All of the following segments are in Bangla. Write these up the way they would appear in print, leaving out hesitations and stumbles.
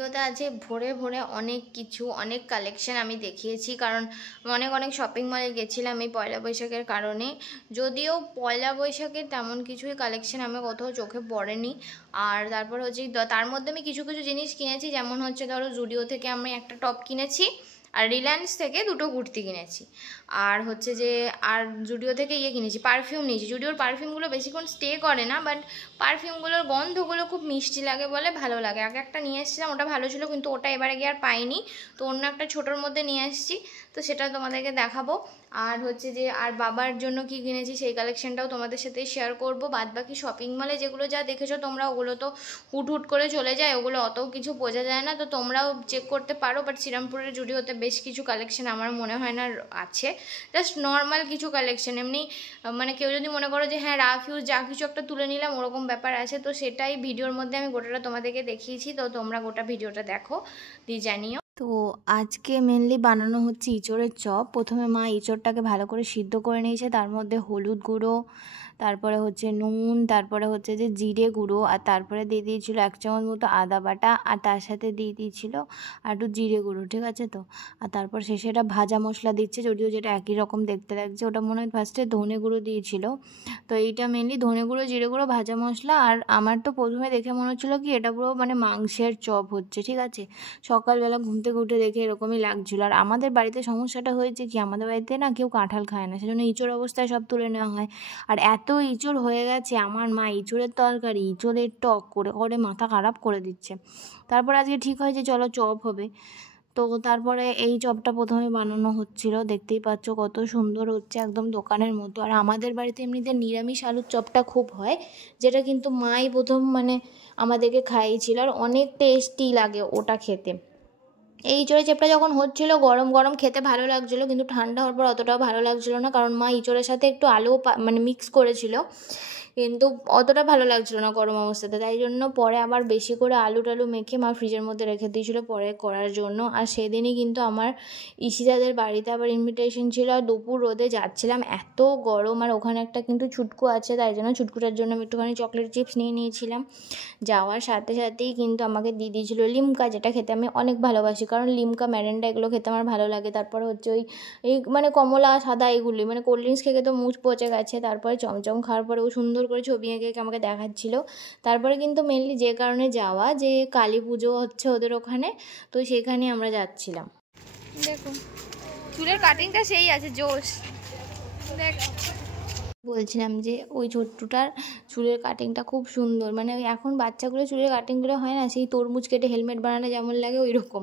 ভিডিওতে আছে ভরে ভরে অনেক কিছু, অনেক কালেকশন আমি দেখিয়েছি, কারণ অনেক শপিং মলে গেছিলাম এই পয়লা বৈশাখের কারণে। যদিও পয়লা বৈশাখের তেমন কিছুই কালেকশন আমার কোথাও চোখে পড়েনি। আর তারপর হচ্ছে তার মধ্যে আমি কিছু কিছু জিনিস কিনেছি, যেমন হচ্ছে ধরো জুডিও থেকে আমি একটা টপ কিনেছি, আর রিলায়েন্স থেকে দুটো কুর্তি কিনেছি, আর হচ্ছে যে আর জুডিও থেকে কিনেছি পারফিউম নিয়েছি। জুডিওর পারফিউমগুলো বেশিক্ষণ স্টে করে না, বাট পারফিউমগুলোর গন্ধগুলো খুব মিষ্টি লাগে বলে ভালো লাগে। আগে একটা নিয়ে এসেছিলাম, ওটা ভালো ছিল, কিন্তু ওটা এবারে গিয়ে আর পাইনি, তো অন্য একটা ছোটোর মধ্যে নিয়ে এসেছি, তো সেটা তোমাদেরকে দেখাবো। আর হচ্ছে যে আর বাবার জন্য কি কিনেছি সেই কালেকশনটাও তোমাদের সাথে শেয়ার করবো। বাদবাকি শপিং মলে যেগুলো যা দেখেছো তোমরা, ওগুলো তো হুট করে চলে যায়, ওগুলো অত কিছু বোঝা যায় না, তো তোমরাও চেক করতে পারো। বাট শ্রীরামপুরের জুডিওতে বেশ কিছু কালেকশন আমার মনে হয় না আছে, জাস্ট নর্মাল কিছু কালেকশন, এমনি মানে কেউ যদি মনে করো যে হ্যাঁ রাফ ইউজ যা কিছু একটা তুলে নিলাম ওরকম ব্যাপার আছে, তো সেটাই ভিডিওর মধ্যে আমি গোটাটা তোমাদেরকে দেখিয়েছি, তো তোমরা গোটা ভিডিওটা দেখো দিয়ে জানিও। তো আজকে মেনলি বানানো হচ্ছে ইঁচড়ের চপ। প্রথমে মা ইঁচড়টাকে ভালো করে সিদ্ধ করে নিয়েছে, তার মধ্যে হলুদ গুঁড়ো, তারপরে হচ্ছে নুন, তারপরে হচ্ছে যে জিরে গুঁড়ো, আর তারপরে দিয়ে দিয়েছিল 1 চামচ মতো আদা বাটা, আর তার সাথে দিয়ে দিয়েছিল আর একটু জিরে গুঁড়ো, ঠিক আছে তো। আর তারপর শেষে এটা ভাজা মশলা দিচ্ছে, যদিও যেটা একই রকম দেখতে লাগছে, ওটা মনে হয় ফার্স্টে ধনে গুঁড়ো দিয়েছিল। তো এইটা মেনলি ধনে গুঁড়ো, জিরে গুঁড়ো, ভাজা মশলা। আর আমার তো প্রথমে দেখে মনে হচ্ছিলো কি এটা পুরো মানে মাংসের চপ হচ্ছে, ঠিক আছে। সকালবেলা ঘুম থেকে উঠে দেখে এরকমই লাগছিলো। আর আমাদের বাড়িতে সমস্যাটা হয়েছে কি, আমাদের বাড়িতে না কেউ কাঁঠাল খায় না, সেজন্য ইঁচড় অবস্থায় সব তুলে নেওয়া হয়। আর এত ইঁচড় হয়ে গেছে, আমার মা ইঁচড়ের তরকারি, ইঁচড়ের টক করে করে মাথা খারাপ করে দিচ্ছে। তারপর আজকে ঠিক হয় যে চলো চপ হবে, তো তারপরে এই চপটা প্রথমে বানানো হচ্ছিল। দেখতেই পাচ্ছ কত সুন্দর হচ্ছে, একদম দোকানের মতো। আর আমাদের বাড়িতে এমনিতে নিরামিষ আলুর চপটা খুব হয়, যেটা কিন্তু মাই প্রথম মানে আমাদেরকে খাইয়েছিল, আর অনেক টেস্টি লাগে ওটা খেতে। এই ইঁচড়ের চপটা যখন হচ্ছিলো গরম গরম খেতে ভালো লাগছিলো, কিন্তু ঠান্ডা হওয়ার পর অতটাও ভালো লাগছিলো না, কারণ মা ইঁচড়ের সাথে একটু আলুও মানে মিক্স করেছিল, কিন্তু অতটা ভালো লাগছিলো না গরম অবস্থাতে। তাই জন্য পরে আবার বেশি করে আলু টালু মেখে মা ফ্রিজের মধ্যে রেখে দিয়েছিলো পরে করার জন্য। আর সেদিনই কিন্তু আমার ইশিতাদের বাড়িতে আবার ইনভিটেশন ছিল, আর দুপুর রোদে যাচ্ছিলাম, এত গরম। আর ওখানে একটা কিন্তু ছুটকু আছে, তাই জন্য ছুটকুটার জন্য আমি একটুখানি চকলেট চিপস নিয়ে নিয়েছিলাম। যাওয়ার সাথে সাথেই কিন্তু আমাকে দিয়ে দিয়েছিলো লিমকা, যেটা খেতে আমি অনেক ভালোবাসি, কারণ লিমকা, ম্যারেন্ডা এগুলো খেতে আমার ভালো লাগে। তারপরে হচ্ছে এই মানে কমলা, সাদা, এগুলি মানে কোল্ড ড্রিঙ্কস খেয়ে তো মুখ পচে গেছে। তারপরে চমচম খাওয়ার পরে ও সুন্দর করে ছবি এঁকে আমাকে দেখাচ্ছিল। তারপরে কিন্তু মেনলি যে কারণে যাওয়া, যে কালী পুজো হচ্ছে ওদের ওখানে, তো সেখানে আমরা যাচ্ছিলাম। দেখো চুলের কাটিংটা সেই আছে জোশ। দেখ বলছিলাম যে ওই ছোট্টটার চুলের কাটিংটা খুব সুন্দর, মানে ওই এখন বাচ্চাগুলো চুলের কাটিংগুলো হয় না, সেই তরমুজ কেটে হেলমেট বানানো যেমন লাগে ওই রকম।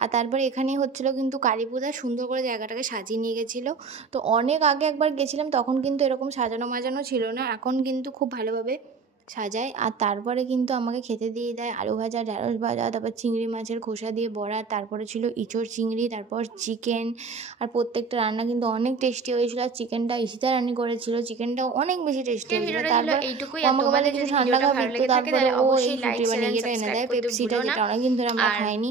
আর তারপরে এখানেই হচ্ছিলো কিন্তু কালী পূজা, সুন্দর করে জায়গাটাকে সাজিয়ে নিয়ে গেছিলো। তো অনেক আগে একবার গেছিলাম, তখন কিন্তু এরকম সাজানো মাজানো ছিল না, এখন কিন্তু খুব ভালোভাবে সাজায়। আর তারপরে কিন্তু আমাকে খেতে দিয়ে দেয় আলু ভাজা, ঢ্যাঁড়স ভাজা, তারপর চিংড়ি মাছের খোসা দিয়ে বড়া, তারপরে ছিল ইঁচড় চিংড়ি, তারপর চিকেন। আর প্রত্যেকটা রান্না কিন্তু অনেক টেস্টি হয়েছিল। আর চিকেনটা ইশিতা রান্নি করেছিল, চিকেনটাও অনেক বেশি টেস্টি হয়েছিল। তারপর আমাকে বলে কিছু ঠান্ডা খাবে, তো তারপরে ও এই ফ্রুটি বানিয়ে এটা এনে দেয়, পেপসিটা, যেটা অনেকদিন ধরে আমরা খাইনি।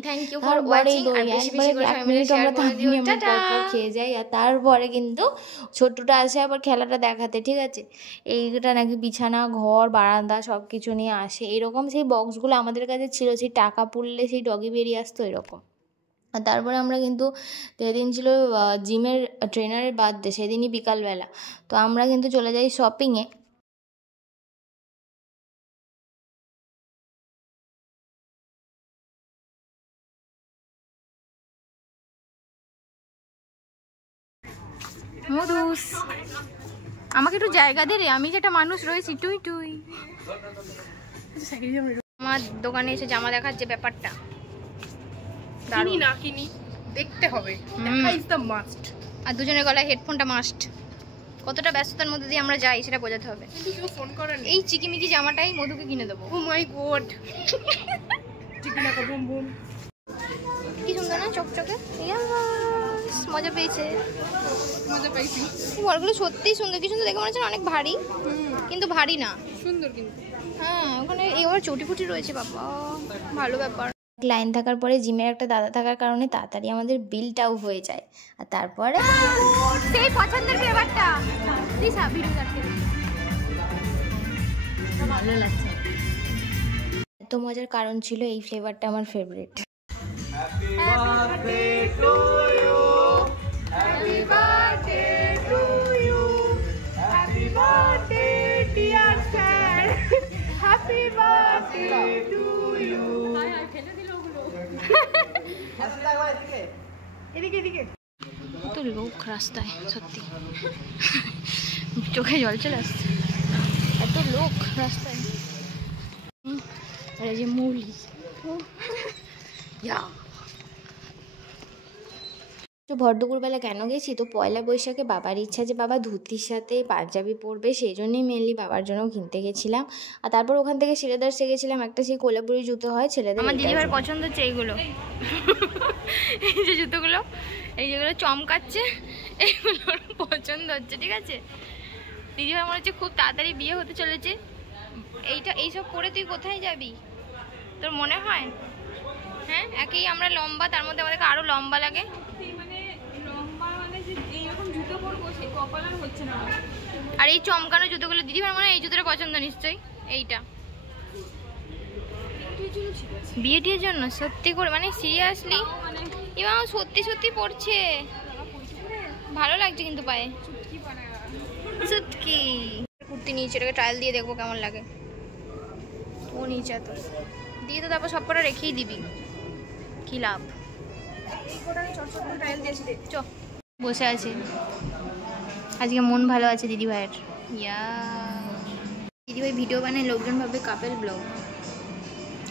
তারপরে এই দই, একবারে 1 মিনিট আমরা থামিয়ে আমরা পরপর খেয়ে যাই। আর তারপরে কিন্তু ছোট্টটা আসে আবার খেলাটা দেখাতে, ঠিক আছে। এইটা নাকি বিছানা, ঘর, বারান্দা সব কিছু নিয়ে আসে, এরকম সেই বক্সগুলো আমাদের কাছে ছিল, সেই টাকা পুড়লে সেই ডগি বেরিয়ে আসতো এরকম। আর তারপরে আমরা কিন্তু সেদিন ছিল জিমের ট্রেনারের বার্থডে, সেদিনই বিকালবেলা, তো আমরা কিন্তু চলে যাই শপিংয়ে। মধুস আমাকে একটু জায়গা দে রে, আমি যেটা মানুষ রয়েছি টুই টুই। আমার দোকানে এসে জামা দেখার যে ব্যাপারটা, কিনি না কিনি দেখতে হবে, দেখা ইজ দ্য মাস্ট। আর দুজনের গলায় হেডফোনটা মাস্ট। কতটা ব্যস্ততার মধ্যে দিয়ে আমরা যাই সেটা বোঝাতে হবে। কিন্তু কেউ ফোন করে না। এই চিকিমিকি জামাটাই মধুকে কিনে দেবো। ও মাই গড, চিকিনাকা বুম বুম, কি সুন্দর না চকচকে, মজা পেয়েছে। মজা পাইছি। বলগুলো সত্যিই সুন্দর, কি সুন্দর দেখে মনে হচ্ছে অনেক ভারী, কিন্তু ভারী না, সুন্দর কিন্তু। হ্যাঁ ওখানে এবার চটি ফুটি রয়েছে, বাবা ভালো ব্যাপার। লাইন থাকার পরে জিমের একটা দাদা থাকার কারণে তাড়াতাড়ি আমাদের বিলটাও হয়ে যায়। আর তারপরে সেই পছন্দের ব্যাপারটা দিশা ভিডিও করতে ভালো লাগছে। এত মজার কারণ ছিল এই ফ্লেভারটা আমার ফেভারিট। কত লোক রাস্তায়, সত্যি চোখে জল চলে আসছে, এত লোক রাস্তায়। আর এই যে মুড়ি, তো ভর দুপুরবেলা কেন গেছি, তো পয়লা বৈশাখে বাবার ইচ্ছা যে বাবা ধুতির সাথে পাঞ্জাবি পরবে, সেই জন্যই মেনলি বাবার জন্য কিনতে গেছিলাম। আর তারপর ওখান থেকে শিলেদার্সে গেছিলাম, একটা সেই কোলাপুরি জুতো হয় ছেলেদের। আমার দিদিভাইয়ের পছন্দ হচ্ছে এইগুলো, এই যে জুতোগুলো, এই যেগুলো চমকাচ্ছে, এইগুলোর পছন্দ হচ্ছে। ঠিক আছে, দিদিভাই মনে হচ্ছে খুব তাড়াতাড়ি বিয়ে হতে চলেছে। এইসব পরে তুই কোথায় যাবি তোর মনে হয়? হ্যাঁ, একেই আমরা লম্বা, তার মধ্যে আমাদেরকে আরো লম্বা লাগে। আর এই চমকানো জুতোগুলো দিদিভাই মনে হয় এই জুতোটা পছন্দ নিশ্চয়ই। এইটা বিয়ে টিয়ের জন্য সত্যি করে, মানে সিরিয়াসলি এবার সত্যি সত্যি পড়ছে, ভালো লাগছে কিন্তু পায়ে চুটকি। কুর্তি নিয়েছে, এটাকে ট্রায়াল দিয়ে দেখবো কেমন লাগে। ও নিচে তো দিয়ে তো তারপর সব কটা রেখেই দিবি, কি লাভ। বসে আছে, আজকে মন ভালো আছে দিদিভাইয়ের। দিদিভাই ভিডিও বানায়, লোকজন ভাবে কাপেল ব্লগ,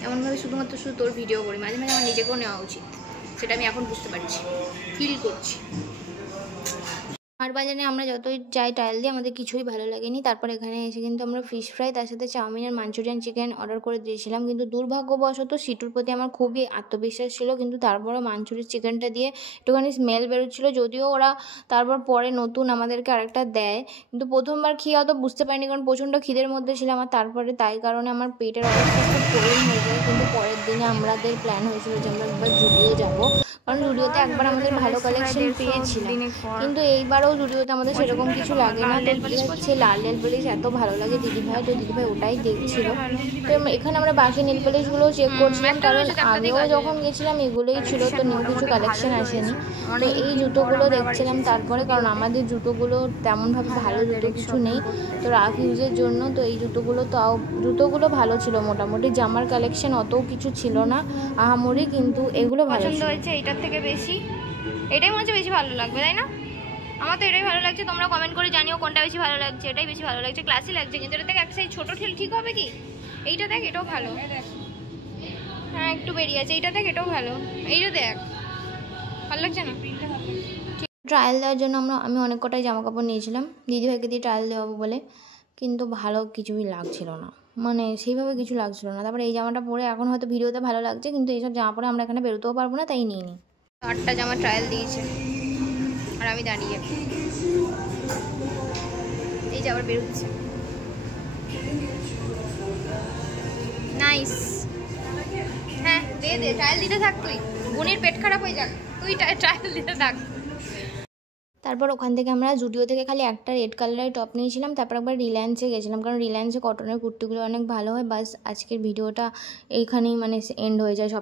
এমনভাবে শুধুমাত্র শুধু তোর ভিডিও করি। মাঝে মাঝে আমার নিজেকেও নেওয়া উচিত, সেটা আমি এখন বুঝতে পারছি, ফিল করছি। আর বাজারে আমরা যতই যাই ট্রায়াল দিয়ে আমাদের কিছুই ভালো লাগেনি। তারপর এখানে এসে কিন্তু আমরা ফিশ ফ্রাই, তার সাথে চাউমিন আর মাঞ্চুরিয়ান চিকেন অর্ডার করে দিয়েছিলাম। কিন্তু দুর্ভাগ্যবশত সিটুর প্রতি আমার খুবই আত্মবিশ্বাস ছিল, কিন্তু তারপরে মাঞ্চুরিয়ান চিকেনটা দিয়ে একটুখানি স্মেল বেরোচ্ছিলো। যদিও ওরা তারপর পরে নতুন আমাদেরকে আরেকটা দেয়, কিন্তু প্রথমবার খেয়ে অত বুঝতে পারিনি, কারণ প্রচণ্ড খিদের মধ্যে ছিলাম। আর তারপরে তাই কারণে আমার পেটের অবস্থা খুব করুণ হয়ে যায়। কিন্তু পরের দিনে আমাদের প্ল্যান হয়েছিল যে আমরা একবার জুডিও যাবো, কারণ জুডিওতে একবার আমাদের ভালো কালেকশন পেয়েছিলাম, কিন্তু এইবারও জুডিওতে আমাদের সেরকম কিছু লাগে না। তো হচ্ছে লাল নেল পলিশ এত ভালো লাগে দিদিভাই, তো দিদিভাই ওটাই দেখছিল। তো এখানে আমরা বাকি নেল পলিশগুলোও চেক করছিলাম, কারণ আগেও যখন গেছিলাম এগুলোই ছিল, তো নিউ কিছু কালেকশন আসেনি। তো এই জুতোগুলো দেখছিলাম তারপরে, কারণ আমাদের জুতোগুলো তেমনভাবে ভালো জুতো কিছু নেই তো রাফ ইউজের জন্য। তো এই জুতোগুলো ভালো ছিল মোটামুটি, জামার কালেকশন অত কিছু ছিল না আহামরি, কিন্তু এগুলো পছন্দ হয়েছে এইটার থেকে বেশি। এটাই মনে হচ্ছে বেশি ভালো লাগবে, তাই না? আমার তো এটাই ভালো লাগছে, তোমরা কমেন্ট করে জানিও কোনটা বেশি ভালো লাগছে। এটাই বেশি ভালো লাগছে, ক্লাসি লাগছে, কিন্তু এটা থেকে এক সাইজ ছোটো ঠেল ঠিক হবে কি? এইটা দেখ, এটাও ভালো, হ্যাঁ একটু বেরিয়ে আছে। এইটা দেখ, এটাও ভালো, এইটা দেখ, ভালো লাগছে না? ট্রায়াল দেওয়ার জন্য আমি অনেক কটাই জামা কাপড় নিয়েছিলাম দিদিভাইকে দিয়ে ট্রায়াল দেওয়াবো বলে, কিন্তু ভালো কিছুই লাগছিল না, মানে সেইভাবে কিছু লাগছিল না। তারপরে এই জামাটা পরে এখন হয়তো ভিডিওতে ভালো লাগছে, কিন্তু এইসব জামা পরে আমরা এখানে বেরোতেও পারবো না, তাই নিয়ে নিই। 8টা জামা ট্রায়াল দিয়েছে আর আমি দাঁড়িয়ে, এই যে আবার বেরোচ্ছে। নাইস, হ্যাঁ দে ট্রায়াল দিতে থাক, তুই বোনের পেট খারাপ হয়ে যাক, তুই ট্রায়াল দিতে থাক। তারপর ওখান থেকে আমরা জুডিও থেকে খালি একটা রেড কালারের টপ নিয়েছিলাম। তারপর একবার রিলায়েন্সে গেছিলাম, কারণ রিলায়েন্সে কটনের কুর্তিগুলো অনেক ভালো হয়। বাস আজকের ভিডিওটা এইখানেই মানে এন্ড হয়ে যায়। সব